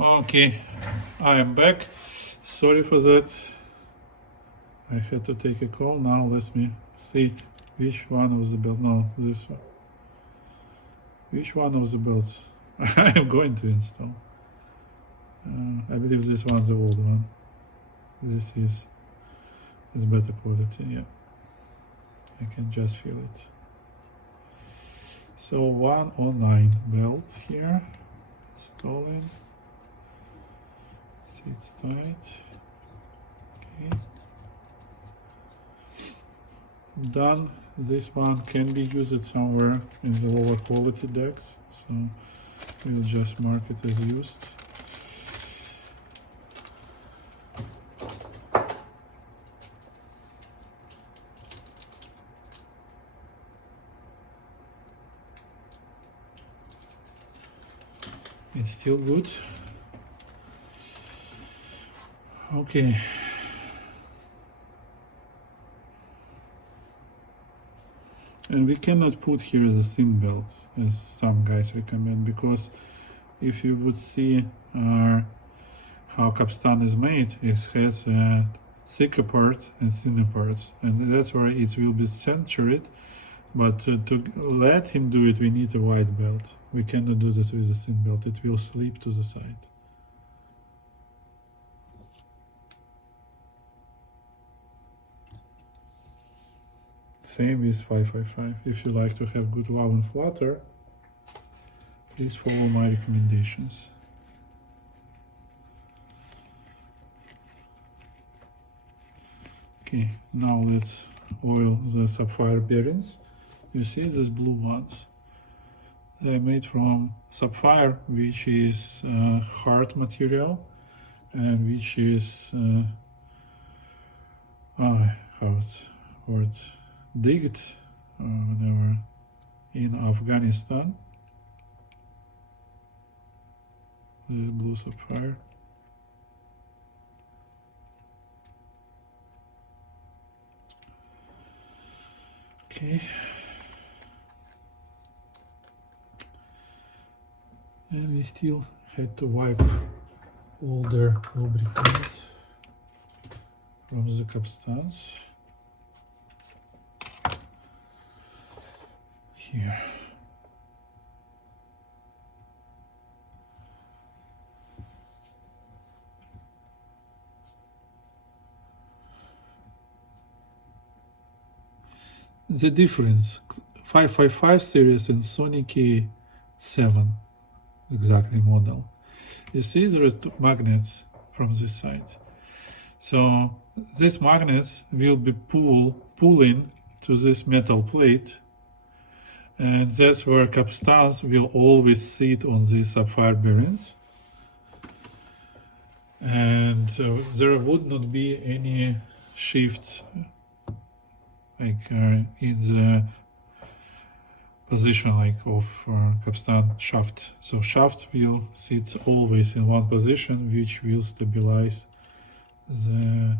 Okay, I am back. Sorry for that. I had to take a call. Now let me see which one of the belts. No, this one. Which one of the belts I am going to install? I believe this one's the old one. This is better quality. Yeah, I can just feel it. So 109 belt here. Installing. Sits tight. Okay. Done. This one can be used somewhere in the lower quality decks, so we'll just mark it as used. It's still good. Okay. And we cannot put here the thin belt, as some guys recommend, because if you would see how Capstan is made, it has a thicker part and thinner parts, and that's where it will be centered. But to let him do it, we need a wide belt. We cannot do this with a thin belt, it will slip to the side. Same with 555. If you like to have good wow and flutter, please follow my recommendations. Okay, now let's oil the sapphire bearings. You see these blue ones? They're made from sapphire, which is hard material and which is how it's word, digged whenever in Afghanistan. The blue sapphire. Okay. And we still had to wipe all the lubricants from the capstans. Here. The difference, 555 series and Sony KA7 exactly model. You see there is two magnets from this side. So these magnets will be pulling to this metal plate, and that's where capstans will always sit on these sapphire bearings. And there would not be any shift like in the position like of capstan shaft. So shaft will sit always in one position, which will stabilize the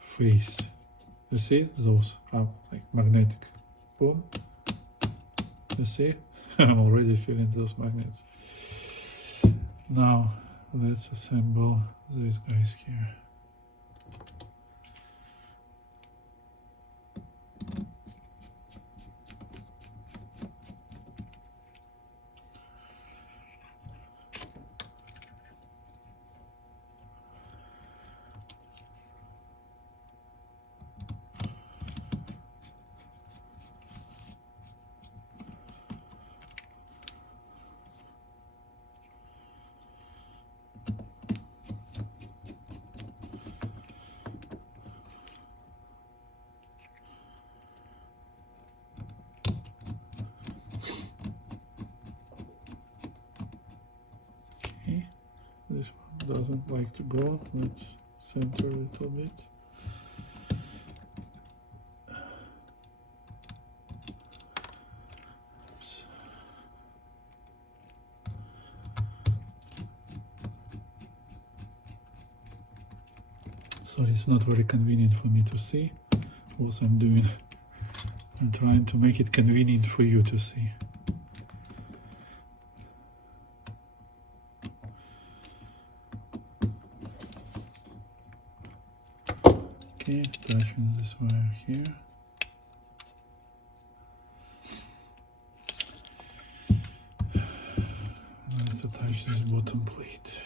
face. You see those are like magnetic. Boom. You see? I'm already feeling those magnets. Now let's assemble these guys here. This one doesn't like to go. Let's center a little bit. Oops. So it's not very convenient for me to see what I'm doing. I'm trying to make it convenient for you to see. touching this wire here. Let's attach this bottom plate.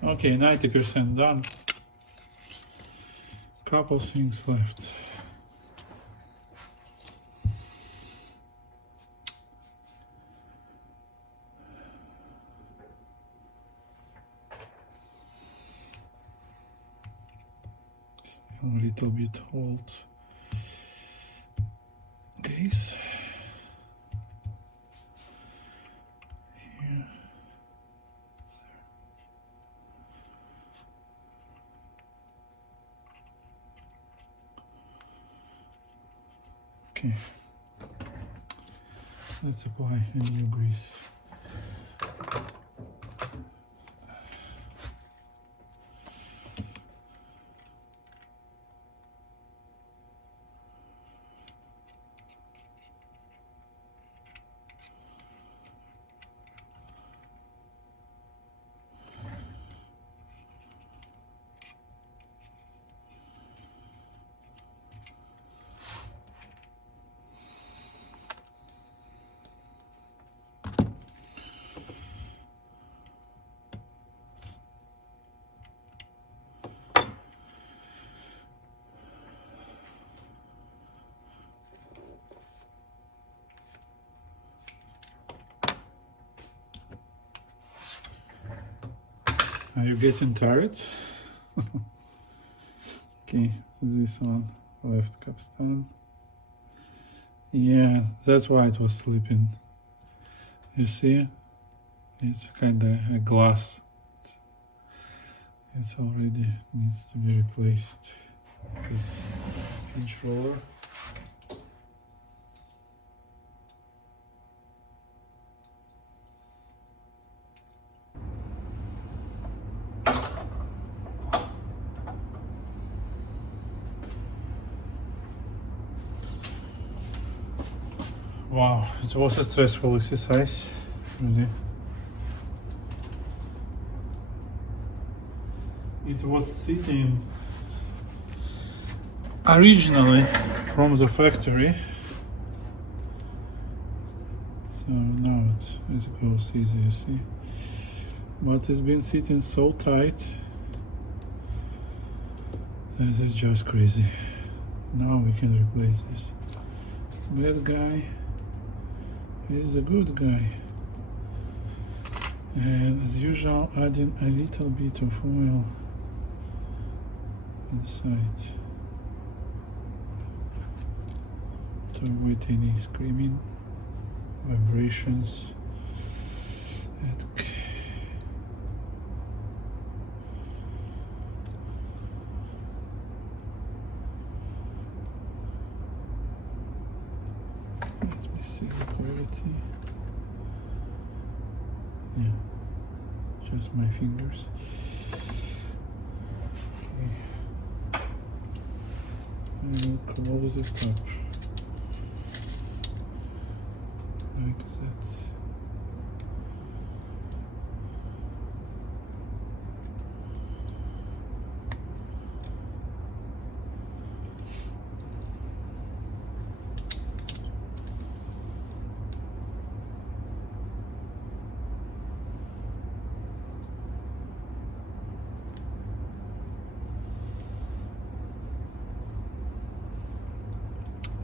Okay, 90% done. Couple things left. Still a little bit old case. Here. Okay, let's apply a new grease. Are you getting tired? Okay, this one left capstan. Yeah, that's why it was slipping. You see, it's kind of a glass. It's already needs to be replaced. This hinge roller. Wow, it was a stressful exercise, really. It was sitting originally from the factory, so now it goes easy, you see. But it's been sitting so tight that it's just crazy. Now we can replace this. Bad guy is a good guy. And as usual, adding a little bit of oil inside to avoid any screaming, vibrations. Let me see the quality. Yeah, just my fingers. Okay. I will close it up like that.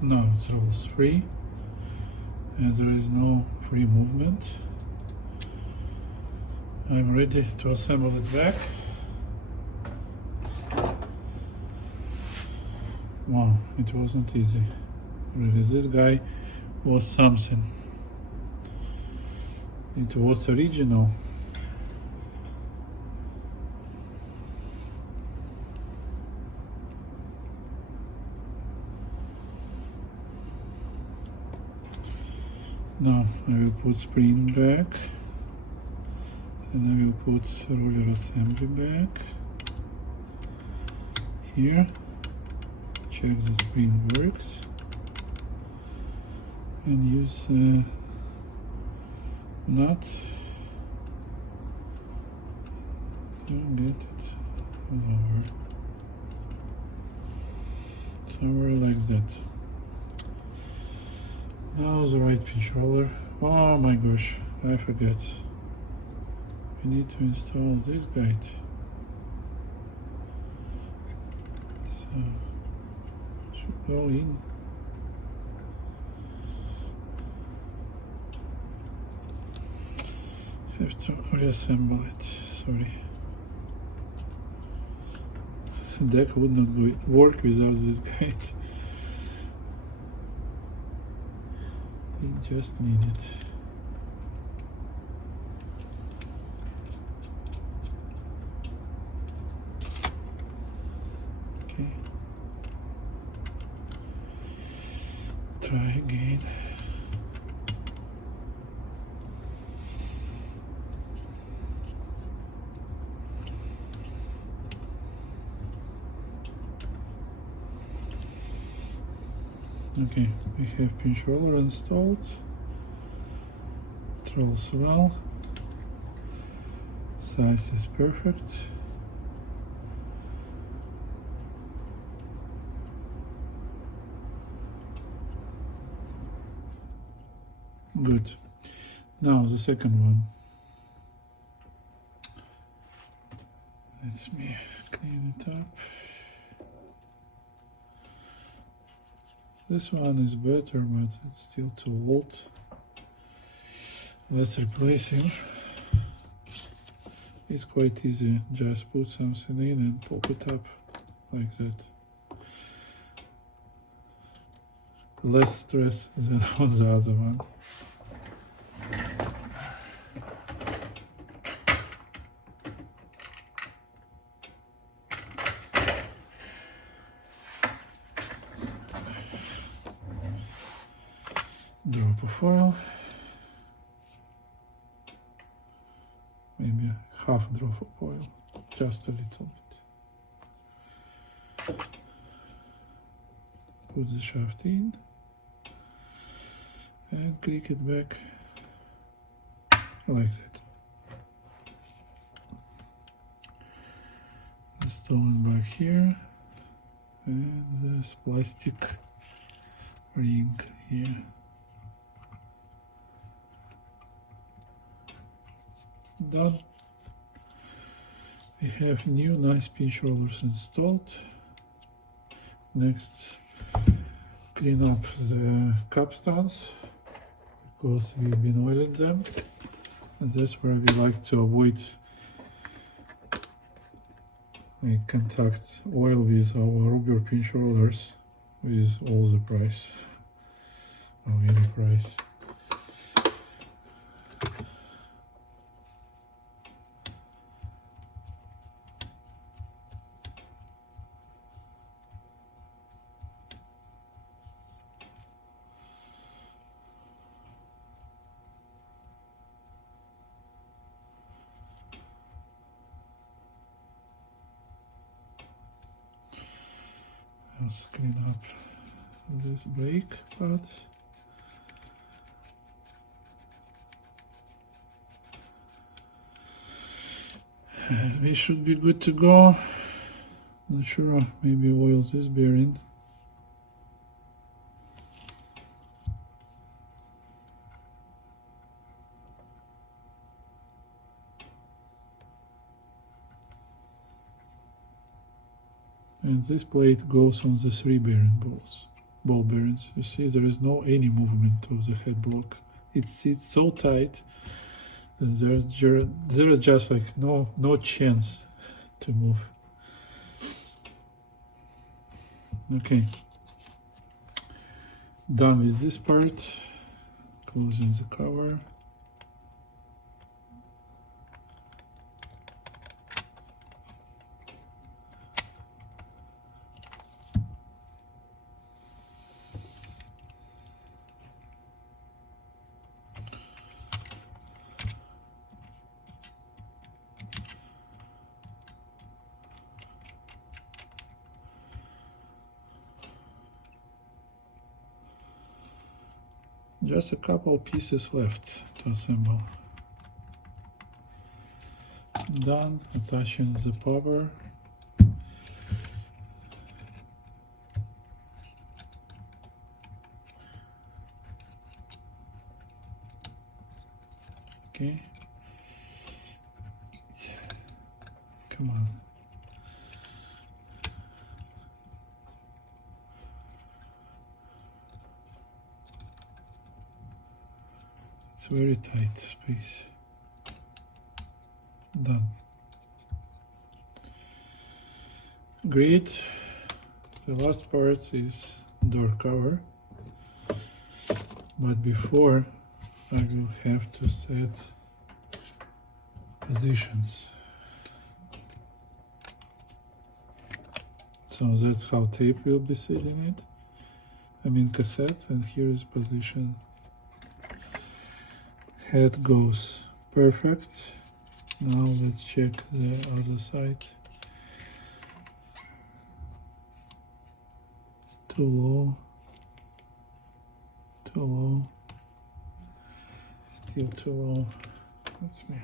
Now it rolls free, and there is no free movement. I'm ready to assemble it back. Wow, it wasn't easy. Really, this guy was something. It was original. Now I will put spring back, then I will put roller assembly back here, check the spring works, and use nut to get it lower, somewhere like that. Now the right pinch roller. Oh my gosh, I forget. We need to install this guide. So, should go in. Have to reassemble it, sorry. The deck would not work without this guide. You just need it. Okay. Try again. Okay, we have pinch roller installed. It rolls well. Size is perfect. Good. Now the second one. Let me clean it up. This one is better, but it's still too old. Let's replace him. It's quite easy, just put something in and pop it up like that. Less stress than on the other one. Drop a foil, maybe half drop of oil, just a little bit. Put the shaft in and click it back like that. Installing back here, and this plastic ring here. Done. We have new nice pinch rollers installed. Next, clean up the capstans because we've been oiling them, and that's where we like to avoid contact oil with our rubber pinch rollers with all the price or any price. Let's clean up this brake pad. And we should be good to go. Not sure, maybe oil this bearing. And this plate goes on the 3 bearing bolts. ball bearings. You see, there is no any movement of the head block. It sits so tight that there is just like no chance to move. Okay, done with this part. Closing the cover. Just a couple pieces left to assemble. Done. Attaching the power. Okay. Come on. It's very tight space. Done. Great. The last part is door cover. But before, I will have to set positions. So that's how tape will be sitting it. I mean cassette, and here is position. Head goes perfect. Now let's check the other side. It's too low. Too low. Still too low. Let me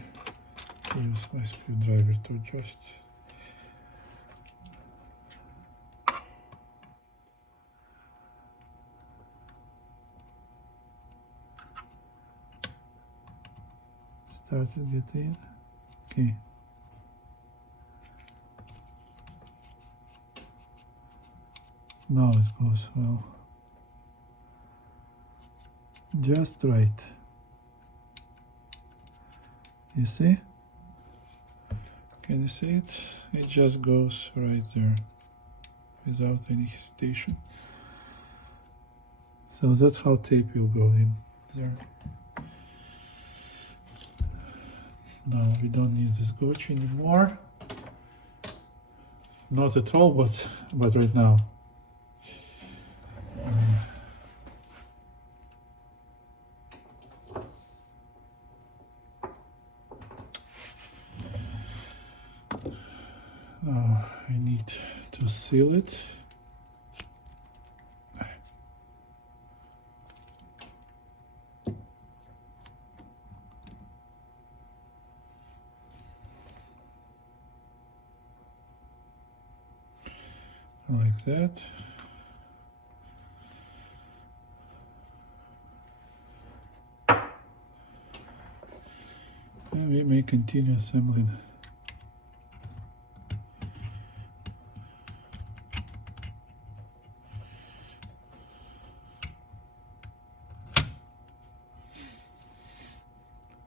use my screwdriver to adjust. Start to get in. Okay. Now it goes well. Just right. You see? Can you see it? It just goes right there without any hesitation. So that's how tape will go in there. Now we don't need this gotcha anymore. Not at all, but right now. Now I need to seal it. Like that. And we may continue assembling.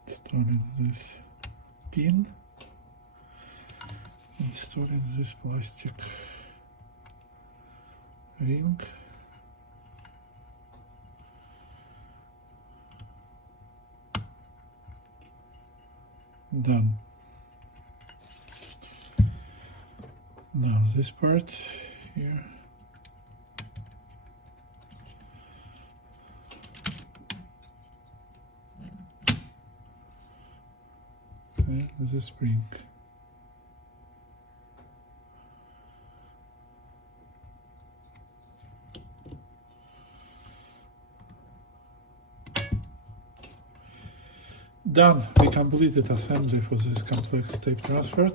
Installing this pin, installing this plastic ring. Done. Now this part here. And the spring. Done. We completed assembly for this complex tape transfer.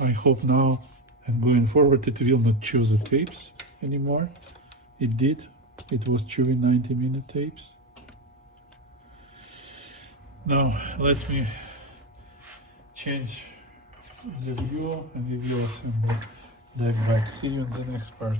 I hope now and going forward it will not chew the tapes anymore. It did. It was chewing 90-minute tapes. Now let me change the view and we will assemble deck back. See you in the next part.